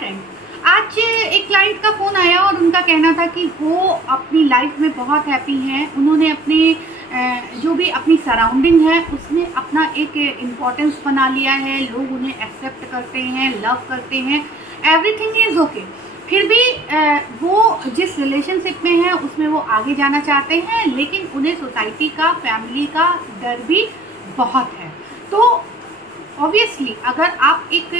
Friend, आज एक client का फ़ोन आया और उनका कहना था कि वो अपनी लाइफ में बहुत हैप्पी हैं। उन्होंने अपने जो भी अपनी सराउंडिंग है उसमें अपना एक इम्पोर्टेंस बना लिया है। लोग उन्हें एक्सेप्ट करते हैं, लव करते हैं, एवरीथिंग इज़ ओके। फिर भी वो जिस रिलेशनशिप में है उसमें वो आगे जाना चाहते हैं, लेकिन उन्हें सोसाइटी का, फैमिली का डर भी बहुत है। तो ऑब्वियसली अगर आप एक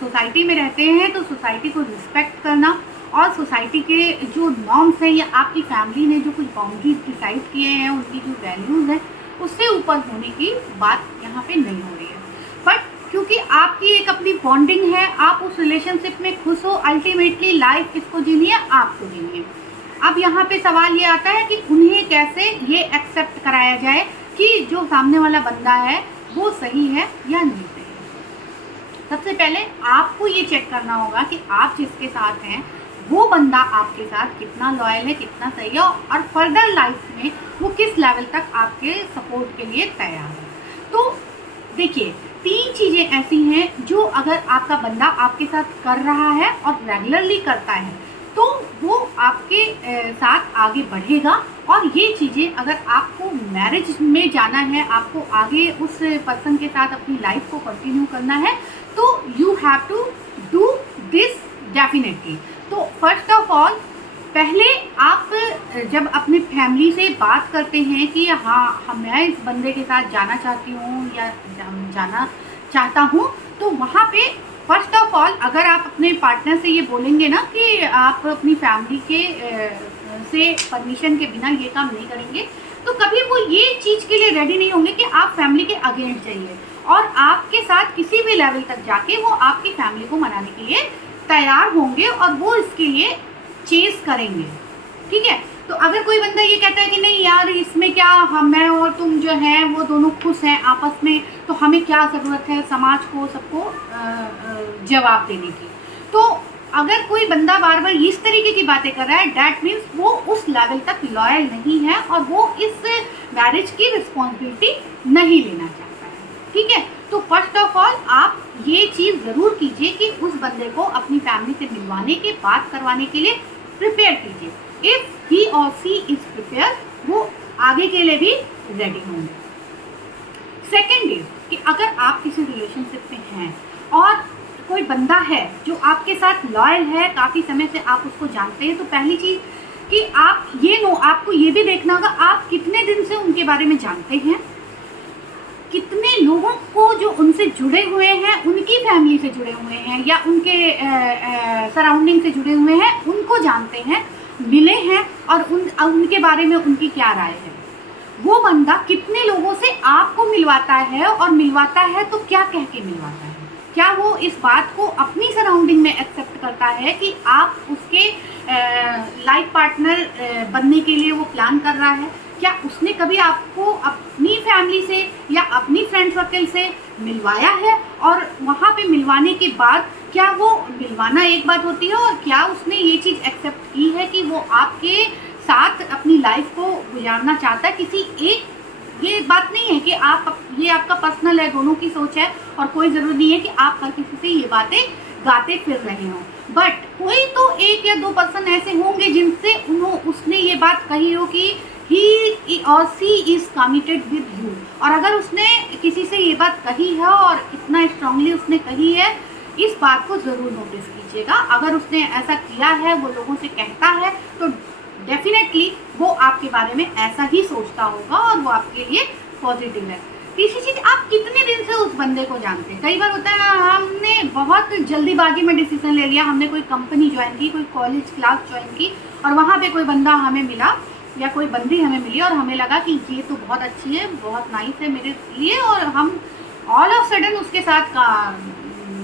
सोसाइटी में रहते हैं तो सोसाइटी को रिस्पेक्ट करना और सोसाइटी के जो नॉर्म्स हैं या आपकी फैमिली ने जो कुछ बाउंड्रीज डिसाइड किए हैं, उनकी जो वैल्यूज़ हैं, उससे ऊपर होने की बात यहाँ पे नहीं हो रही है। बट क्योंकि आपकी एक अपनी बॉन्डिंग है, आप उस रिलेशनशिप में खुश हो, अल्टीमेटली लाइफ किसको जीनी है? आपको जीनी है। अब यहाँ पे सवाल ये आता है कि उन्हें कैसे ये एक्सेप्ट कराया जाए कि जो सामने वाला बंदा है वो सही है या नहीं सही। सबसे पहले आपको ये चेक करना होगा कि आप जिसके साथ हैं वो बंदा आपके साथ कितना लॉयल है, कितना सही है और फर्दर लाइफ में वो किस लेवल तक आपके सपोर्ट के लिए तैयार है। तो देखिए, 3 चीज़ें ऐसी हैं जो अगर आपका बंदा आपके साथ कर रहा है और रेगुलरली करता है तो वो आपके साथ आगे बढ़ेगा। और ये चीज़ें अगर आपको मैरिज में जाना है, आपको आगे उस पर्सन के साथ अपनी लाइफ को कंटिन्यू करना है, तो you have to do this definitely. तो फर्स्ट ऑफ ऑल, पहले आप जब अपनी फैमिली से बात करते हैं कि हाँ मैं इस बंदे के साथ जाना चाहती हूँ या जाना चाहता हूँ, तो वहाँ पे फर्स्ट ऑफ ऑल अगर आप अपने पार्टनर से ये बोलेंगे ना कि आप अपनी फैमिली के से परमिशन के बिना ये काम नहीं करेंगे, तो कभी वो ये चीज़ के लिए रेडी नहीं होंगे कि आप फैमिली के अगेंस्ट जाइए और आपके साथ किसी भी लेवल तक जाके वो आपकी फैमिली को मनाने के लिए तैयार होंगे और वो इसके लिए चेस करेंगे। ठीक है, तो अगर कोई बंदा ये कहता है कि नहीं यार इसमें क्या, हम मैं और तुम जो हैं वो दोनों खुश हैं आपस में, तो हमें क्या ज़रूरत है समाज को सबको जवाब देने की। तो अगर कोई बंदा बार बार इस तरीके की बातें कर रहा है, डैट मीन्स वो उस लेवल तक लॉयल नहीं है और वो इस मैरिज की रिस्पॉन्सिबिलिटी नहीं लेना चाहता है। ठीक है, तो फर्स्ट ऑफ ऑल आप ये चीज़ ज़रूर कीजिए कि उस बंदे को अपनी फैमिली से मिलवाने के, बात करवाने के लिए प्रिपेयर कीजिए। इफ़ ही और सी इज़ प्रिपेयर, वो आगे के लिए भी रेडी होंगे। सेकेंड इज कि अगर आप किसी रिलेशनशिप में हैं और कोई बंदा है जो आपके साथ लॉयल है, काफ़ी समय से आप उसको जानते हैं, तो पहली चीज़ कि आप आपको ये भी देखना होगा आप कितने दिन से उनके बारे में जानते हैं, कितने लोगों को जो उनसे जुड़े हुए हैं, उनकी फैमिली से जुड़े हुए हैं या उनके सराउंडिंग से जुड़े हुए हैं, उनको जानते हैं, मिले हैं और उनके बारे में उनकी क्या राय है। वो बंदा कितने लोगों से आपको मिलवाता है और मिलवाता है तो क्या कह के मिलवाता है, क्या वो इस बात को अपनी सराउंडिंग में एक्सेप्ट करता है कि आप उसके लाइफ पार्टनर बनने के लिए वो प्लान कर रहा है, क्या उसने कभी आपको अपनी फैमिली से या अपनी फ्रेंड सर्कल से मिलवाया है और वहाँ पे मिलवाने के बाद क्या वो मिलवाना एक बात होती है और क्या उसने ये चीज़ एक्सेप्ट की है कि वो आपके साथ अपनी लाइफ को गुजारना चाहता है किसी एक। ये बात नहीं है कि ये आपका पर्सनल है, दोनों की सोच है और कोई ज़रूरी नहीं है कि आप हर किसी से ये बातें गाते फिर रहे हों, बट कोई तो 1 या 2 पर्सन ऐसे होंगे जिनसे उसने ये बात कही हो कि ही और सी इज़ कमिटेड विद यू। और अगर उसने किसी से ये बात कही है और इतना स्ट्रांगली उसने कही है, इस बात को ज़रूर नोटिस कीजिएगा। अगर उसने ऐसा किया है, वो लोगों से कहता है, तो डेफिनेटली वो आपके बारे में ऐसा ही सोचता होगा और वो आपके लिए पॉजिटिव है। तीसरी चीज़, आप कितने दिन से उस बंदे को जानते हैं। कई बार होता है हमने बहुत जल्दीबाजी में डिसीजन ले लिया, हमने कोई कंपनी ज्वाइन की, कोई कॉलेज क्लास ज्वाइन की और वहाँ पे कोई बंदा हमें मिला या कोई बंदी हमें मिली और हमें लगा कि ये तो बहुत अच्छी है, बहुत नाइस है मेरे लिए, और हम ऑल ऑफ सडन उसके साथ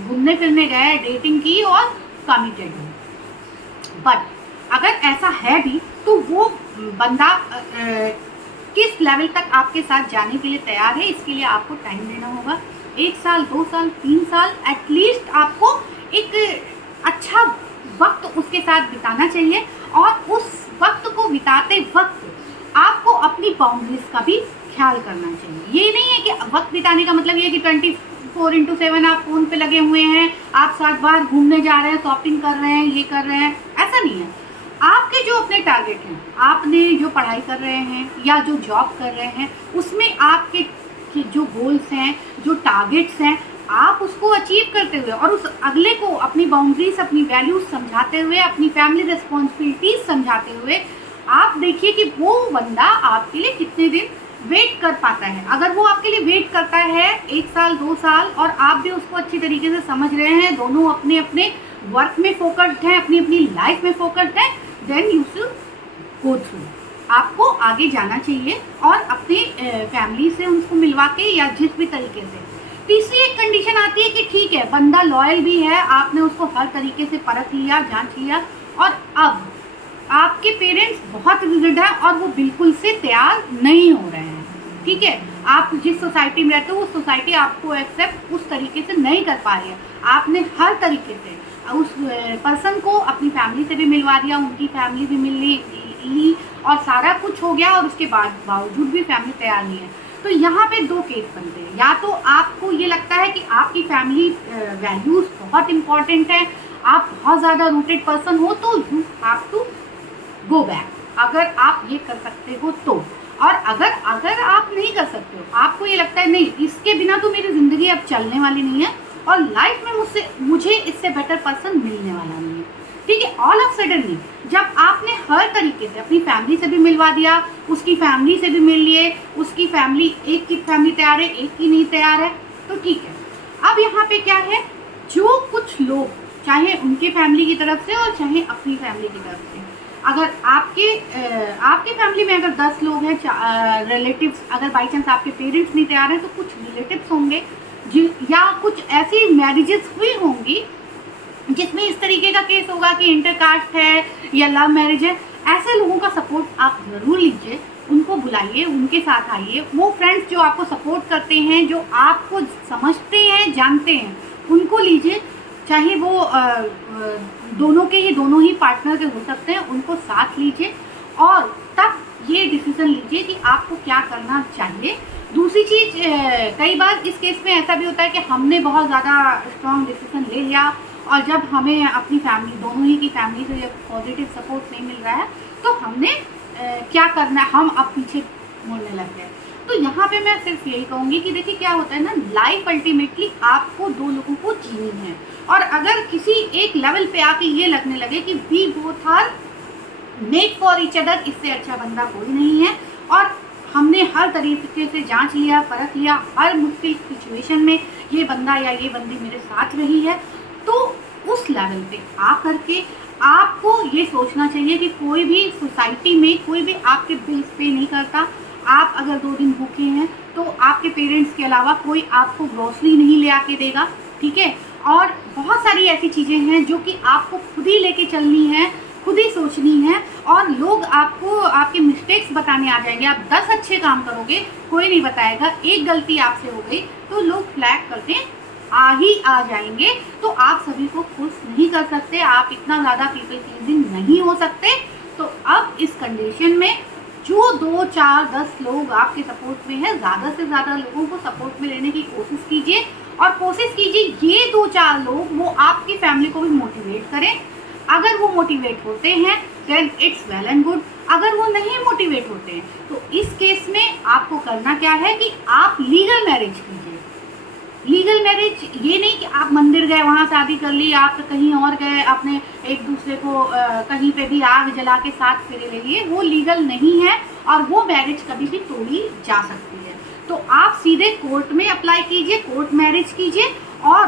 घूमने फिरने गए, डेटिंग की और कमिटेड हुए। बट अगर ऐसा है भी तो वो बंदा किस लेवल तक आपके साथ जाने के लिए तैयार है, इसके लिए आपको टाइम देना होगा। 1 साल, 2 साल, 3 साल एटलीस्ट आपको एक अच्छा वक्त उसके साथ बिताना चाहिए और उस वक्त को बिताते वक्त आपको अपनी बाउंड्रीज का भी ख्याल करना चाहिए। ये नहीं है कि वक्त बिताने का मतलब ये है कि 24/7 आप फ़ोन पे लगे हुए हैं, आप साथ बाहर घूमने जा रहे हैं, शॉपिंग कर रहे हैं, ये कर रहे हैं, ऐसा नहीं है। आपके जो अपने टारगेट हैं, आपने जो पढ़ाई कर रहे हैं या जो जॉब कर रहे हैं, उसमें आपके जो गोल्स हैं, जो टारगेट्स हैं, आप उसको अचीव करते हुए और उस अगले को अपनी बाउंड्रीज, अपनी वैल्यूज समझाते हुए, अपनी फैमिली रिस्पॉन्सिबिलिटीज समझाते हुए, आप देखिए कि वो बंदा आपके लिए कितने दिन वेट कर पाता है। अगर वो आपके लिए वेट करता है 1 साल 2 साल और आप भी उसको अच्छी तरीके से समझ रहे हैं, दोनों अपने अपने वर्क में फोकस्ड हैं, अपनी अपनी लाइफ में फोकस्ड हैं, then you should go through. आपको आगे जाना चाहिए और अपनी फैमिली से उनको मिलवा के या जिस भी तरीके से। तीसरी एक कंडीशन आती है कि ठीक है, बंदा लॉयल भी है, आपने उसको हर तरीके से परख लिया, जांच लिया और अब आपके पेरेंट्स बहुत रिजिड हैं और वो बिल्कुल से तैयार नहीं हो रहे हैं। ठीक है, आप जिस सोसाइटी में रहते हो वो सोसाइटी आपको एक्सेप्ट उस तरीके से नहीं कर पा रही है। आपने हर तरीके से उस पर्सन को अपनी फैमिली से भी मिलवा दिया, उनकी फैमिली भी मिल ली और सारा कुछ हो गया और उसके बावजूद भी फैमिली तैयार नहीं है। तो यहाँ पे 2 केस बनते हैं। या तो आपको ये लगता है कि आपकी फैमिली वैल्यूज़ बहुत इंपॉर्टेंट है, आप बहुत ज़्यादा रूटेड पर्सन हो, तो you have to go back, अगर आप ये कर सकते हो तो। और अगर आप नहीं कर सकते हो, आपको ये लगता है नहीं, इसके बिना तो मेरी ज़िंदगी अब चलने वाली नहीं है और लाइफ में मुझे इससे बेटर पर्सन मिलने वाला नहीं है, ठीक है, ऑल ऑफ सडनली जब आपने हर तरीके से अपनी फैमिली से भी मिलवा दिया, उसकी फैमिली से भी मिल लिए, उसकी फैमिली, एक की फैमिली तैयार है, एक की नहीं तैयार है, तो ठीक है। अब यहाँ पे क्या है, जो कुछ लोग, चाहे उनके फैमिली की तरफ से और चाहे अपनी फैमिली की तरफ से, अगर आपके फैमिली में अगर 10 लोग हैं रिलेटिव्स, अगर बाई चांस आपके पेरेंट्स नहीं तैयार हैं तो कुछ रिलेटिव्स होंगे या कुछ ऐसी मैरिजेस हुई होंगी जिसमें इस तरीके का केस होगा कि इंटरकास्ट है या लव मैरिज है। ऐसे लोगों का सपोर्ट आप ज़रूर लीजिए, उनको बुलाइए, उनके साथ आइए। वो फ्रेंड्स जो आपको सपोर्ट करते हैं, जो आपको समझते हैं, जानते हैं, उनको लीजिए। चाहे वो दोनों ही पार्टनर के हो सकते हैं, उनको साथ लीजिए और तब ये डिसीजन लीजिए कि आपको क्या करना चाहिए। दूसरी चीज़, कई बार इस केस में ऐसा भी होता है कि हमने बहुत ज़्यादा स्ट्रॉन्ग डिसीजन ले लिया और जब हमें अपनी फैमिली, दोनों ही की फैमिली से जब पॉजिटिव सपोर्ट नहीं मिल रहा है तो हमने क्या करना है, हम अब पीछे मुड़ने लग गए। तो यहाँ पे मैं सिर्फ यही कहूँगी कि देखिए क्या होता है ना, लाइफ अल्टीमेटली आपको 2 लोगों को जीनी है और अगर किसी एक लेवल पे आके ये लगने लगे कि we both are made for each other, इससे अच्छा बंदा कोई नहीं है और हमने हर तरीके से जांच लिया, परख लिया, हर मुश्किल सिचुएशन में ये बंदा या ये बंदी मेरे साथ रही है, तो उस लेवल पे आ करके आपको ये सोचना चाहिए कि कोई भी सोसाइटी में कोई भी आपके बिल्स पे नहीं करता। आप अगर 2 दिन भूखे हैं तो आपके पेरेंट्स के अलावा कोई आपको ग्रोसरी नहीं ले आके देगा, ठीक है। और बहुत सारी ऐसी चीज़ें हैं जो कि आपको खुद ही लेके चलनी है, खुद ही सोचनी है और लोग आपको आपके मिस्टेक्स बताने आ जाएंगे। आप 10 अच्छे काम करोगे, कोई नहीं बताएगा, एक गलती आपसे हो गई तो लोग फ्लैग करते आ जाएंगे। तो आप सभी को खुश नहीं कर सकते, आप इतना ज़्यादा पीपल प्लीजिंग नहीं हो सकते। तो अब इस कंडीशन में जो 2, 4, 10 लोग आपके सपोर्ट में हैं, ज़्यादा से ज़्यादा लोगों को सपोर्ट में लेने की कोशिश कीजिए और कोशिश कीजिए ये 2-4 लोग वो आपकी फैमिली को भी मोटिवेट करें। अगर वो मोटिवेट होते हैं then it's well and good, अगर वो नहीं मोटिवेट होते हैं तो इस केस में आपको करना क्या है कि आप लीगल मैरिज कीजिए। लीगल मैरिज ये नहीं कि आप मंदिर गए, वहाँ शादी कर ली, आप कहीं और गए, आपने एक दूसरे को कहीं पे भी आग जला के साथ फेरे ले लिए, वो लीगल नहीं है और वो मैरिज कभी भी तोड़ी जा सकती है। तो आप सीधे कोर्ट में अप्लाई कीजिए, कोर्ट मैरिज कीजिए और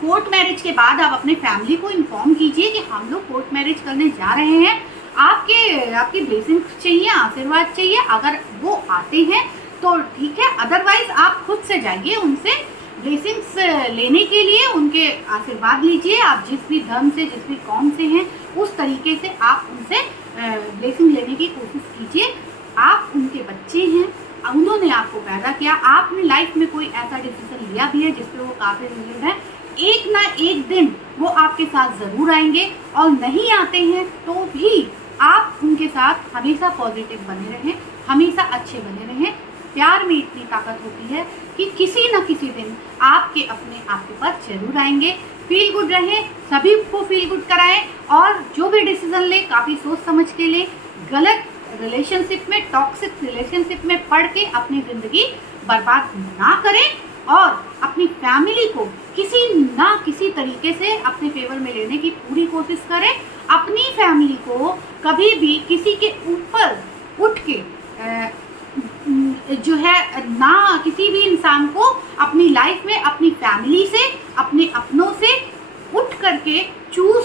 कोर्ट मैरिज के बाद आप अपने फैमिली को इन्फॉर्म कीजिए कि हम लोग कोर्ट मैरिज करने जा रहे हैं, आपकी ब्लेसिंग्स चाहिए, आशीर्वाद चाहिए। अगर वो आते हैं तो ठीक है, अदरवाइज आप खुद से जाइए, उनसे ब्लेसिंग्स लेने के लिए उनके आशीर्वाद लीजिए। आप जिस भी धर्म से, जिस भी कौम से हैं, उस तरीके से आप उनसे ब्लेसिंग लेने की कोशिश कीजिए। आप उनके बच्चे हैं, उन्होंने आपको पैदा किया, आपने लाइफ में कोई ऐसा डिसीजन लिया भी है जिसपे वो काफ़ी रिलेटेड है, एक ना एक दिन वो आपके साथ ज़रूर आएंगे और नहीं आते हैं तो भी आप उनके साथ हमेशा पॉजिटिव बने रहें, हमेशा अच्छे बने रहें। प्यार में इतनी ताकत होती है कि किसी न किसी दिन आपके अपने आपके पास जरूर आएंगे। फील गुड रहें, सभी को फील गुड कराएं और जो भी डिसीजन ले काफ़ी सोच समझ के ले। गलत रिलेशनशिप में, टॉक्सिक रिलेशनशिप में पड़ के अपनी ज़िंदगी बर्बाद ना करें और अपनी फैमिली को किसी ना किसी तरीके से अपने फेवर में लेने की पूरी कोशिश करें। अपनी फैमिली को कभी भी किसी के ऊपर उठ के जो है ना, किसी भी इंसान को अपनी लाइफ में अपनी फैमिली से, अपने अपनों से उठ करके चूज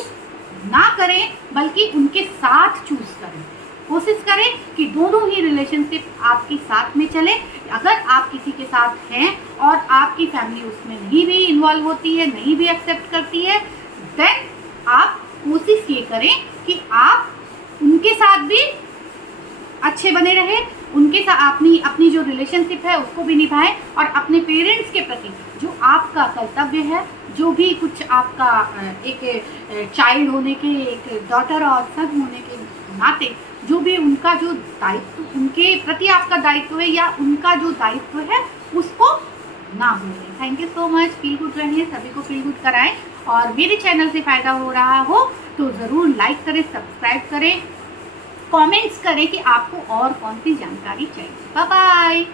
ना करें, बल्कि उनके साथ चूज करें। कोशिश करें कि दोनों ही रिलेशनशिप आपके साथ में चले। अगर आप किसी के साथ हैं और आपकी फैमिली उसमें नहीं भी इन्वॉल्व होती है, नहीं भी एक्सेप्ट करती है, देन आप कोशिश ये करें कि आप उनके साथ भी अच्छे बने रहे, उनके साथ अपनी जो रिलेशनशिप है उसको भी निभाएं और अपने पेरेंट्स के प्रति जो आपका कर्तव्य है, जो भी कुछ आपका एक चाइल्ड होने के, एक डॉटर और सन होने के नाते जो भी उनका जो दायित्व, उनके प्रति आपका दायित्व है या उनका जो दायित्व है, उसको ना भूलें। Thank you so much. Feel good रहिए, सभी को फील गुड कराएं और मेरे चैनल से फ़ायदा हो रहा हो तो ज़रूर लाइक करें, सब्सक्राइब करें, कमेंट्स करें कि आपको और कौन सी जानकारी चाहिए। Bye bye.